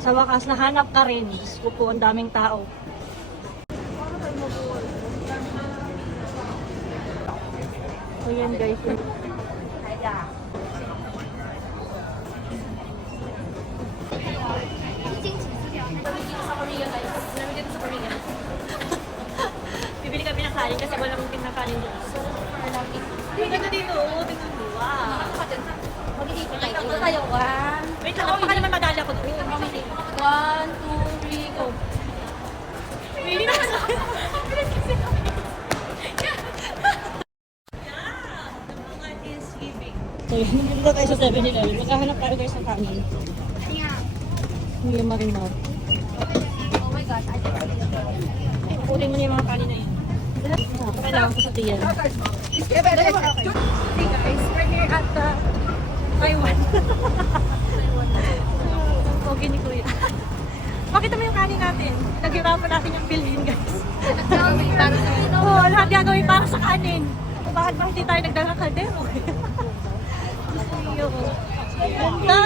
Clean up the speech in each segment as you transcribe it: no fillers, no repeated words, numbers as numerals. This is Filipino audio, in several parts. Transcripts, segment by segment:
Sa wakas, nahanap ka rin. Diyos ko po, ang daming tao. So yan guys. Bibili kami ng kanin kasi walang pinakanin dyan. Tingnan na dito. Tingnan mo. Wow. Magiging tayo. Wait lang, baka naman madala ko doon. 1, 2, 3, go. Really na sa So yun, nandito tayo sa 7-Eleven. Maghahanap tayo guys ng kanin. Hindi yung marinad. Oh my gosh, I think Kukunin mo na yung mga kanin na yun. Kailangan ko sa tiyan. Hey guys, we're here at Taiwan. Okay ni Kuya. Pakita mo yung kanin natin. Naghirapan natin yung bilhin guys. Oo, lahat gagawin para sa kanin. Kung bakit ba hindi tayo nagdalang kaldero? Ganda!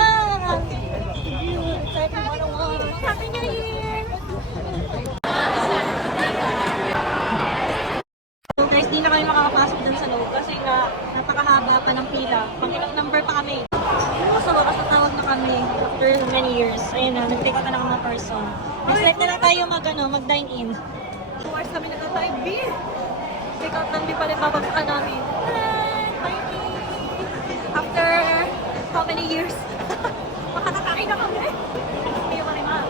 Happy New Year! So guys, di na kami makakapasok dun sa loob kasi nga napakahaba pa ng pila. Pang-ilang number pa kami. So wakas natawag na kami after many years. Ayun na, nag-take out na ng mga person. Next na lang tayo mag-dine in. 2 hours kami nag-type B. Take out lang din pala babagpakan namin. Hi! After how many years? Makakakain na kami. Hindi yung marima.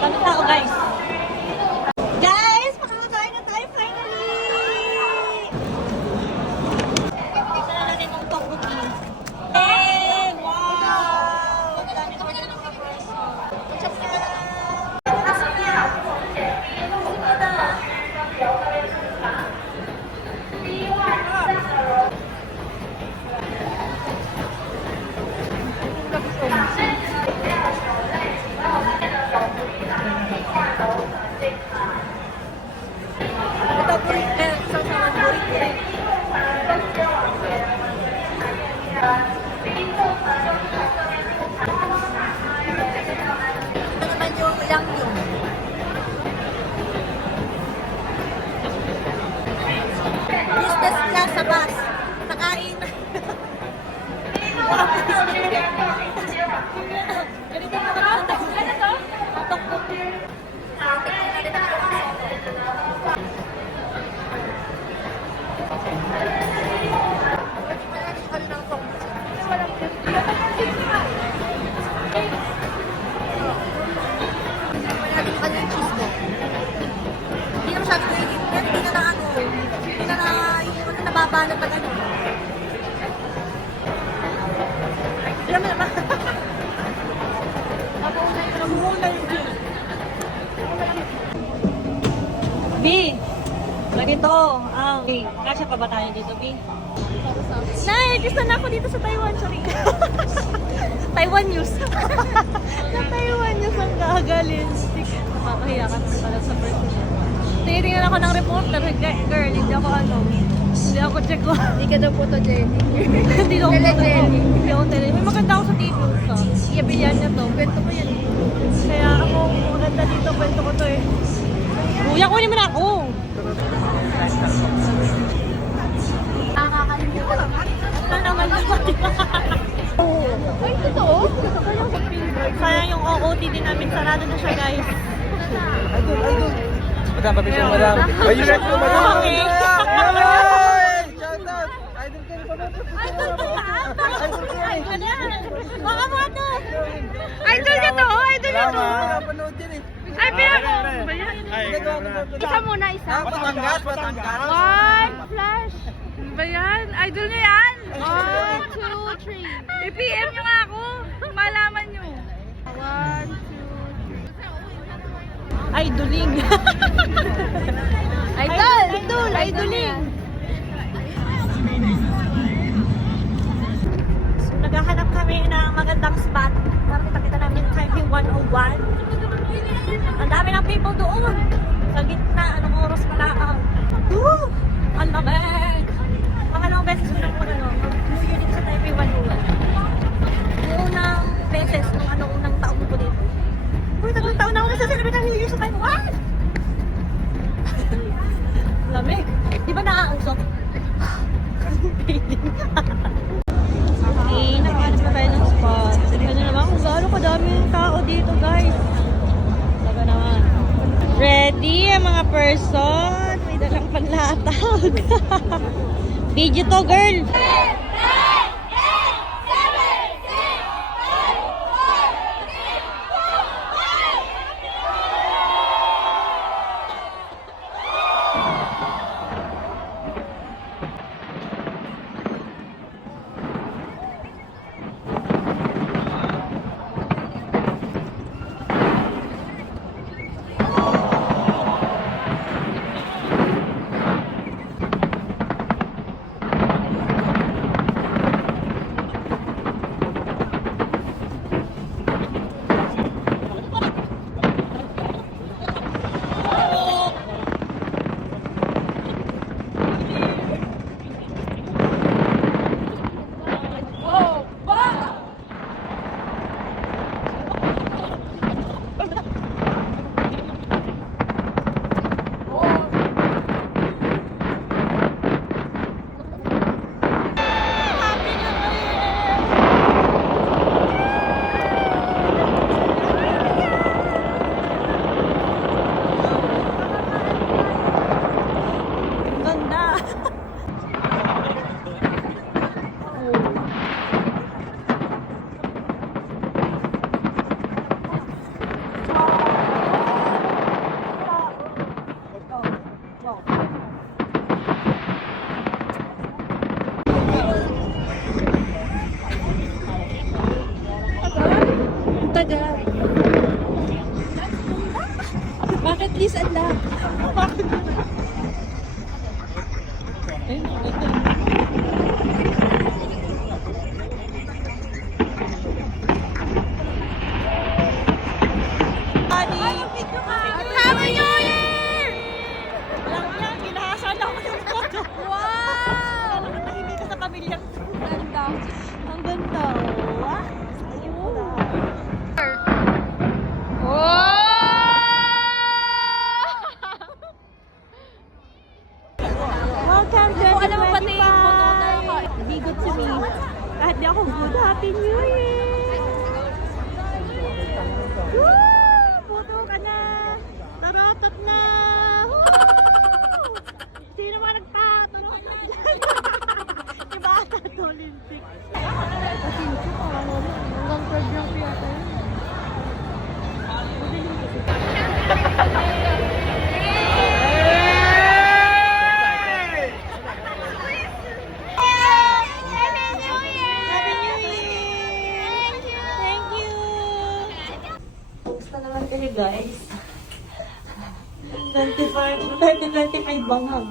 Paano tao guys? Guys! Makakakain na tayo finally! Isa na natin yung tteokbokki. Hey! Wow! Dami naman na ng mga person. Ito burrito. Sasawang burrito. Ito naman yung langyo. Business class sa bus. Nakain. Ganito na naman. Ano to? Tteokbokki. Nababalot na gano'n. Alam mo naman. Nabuhulay yung G. B! Ganito. Okay. Kasya pa ba tayo dito, B? Nay, gusto na ako dito sa Taiwan. Sorry. Taiwan news. Sa Taiwan news ang gagalin. Nakakahiya ka naman pala sa person. Tinitingnan ako ng reporter. Girl, hindi ako hindi ako check ko. Hindi ka daw photogenic. Hindi ako Telegenic. Hindi ako telegenic. May maganda ako sa TV. Iabilyan niya to. Kwento mo yan. Kaya ako, maganda dito. Kwento ko to eh. Kuya, kunin mo na ako. Nakakalimutan. Ano naman ako? Ay, totoo? Sayang yung OOTD namin. Sarado na siya, guys. Madam, papisyon, madam. Ay, you like to, madam. Okay. Yay! Shout out! Idol ka rin pa ba? Idol ko yan. Mga mo ito. Idol niya to. Idol niya to. Pinapanood yan eh. Ay, pinapanood. Isa muna, isa. Batangas, Batangas. One, flash. Ano ba yan? Idol niya yan? 1, 2, 3. I-PM nyo nga ako. Malaman nyo. 1, 2, 3. Idoling. Idol! Idoling. So, naghahanap kami ng magandang spot para kita namin Taipei 101. Ang dami ng people doon. Sa gitna, anong oras pala? Ang lamig. Pangalawang beses ko nang New Year dito sa Taipei 101. Unang beses nung unang taon ko dito. guys. Sabi naman. Ready ang mga person. May dalang panlatag. Video to, girl. Ganda. Tagal. Bakit Liz ang lahat? Ayun, ganda. Happy New Year! Alam mo yan, ginahasan ako ng photo. Wow! Alam mo, tahimik ka sa pamilya. Ganda. Ang ganda. Wow. Ayun. Welcome to Alam mo pati yung photo na 2025. Be good to me. Kahit di ako good, Happy New Year! Woo! Photo ka na! Tarotot na! Woo! Sino mga nagtatanong na dyan? Diba ata ito, Olympic? Hanggang third rank yata yun. Happy New Year! Thank you! Kumusta naman kayo guys? 2025 banghag.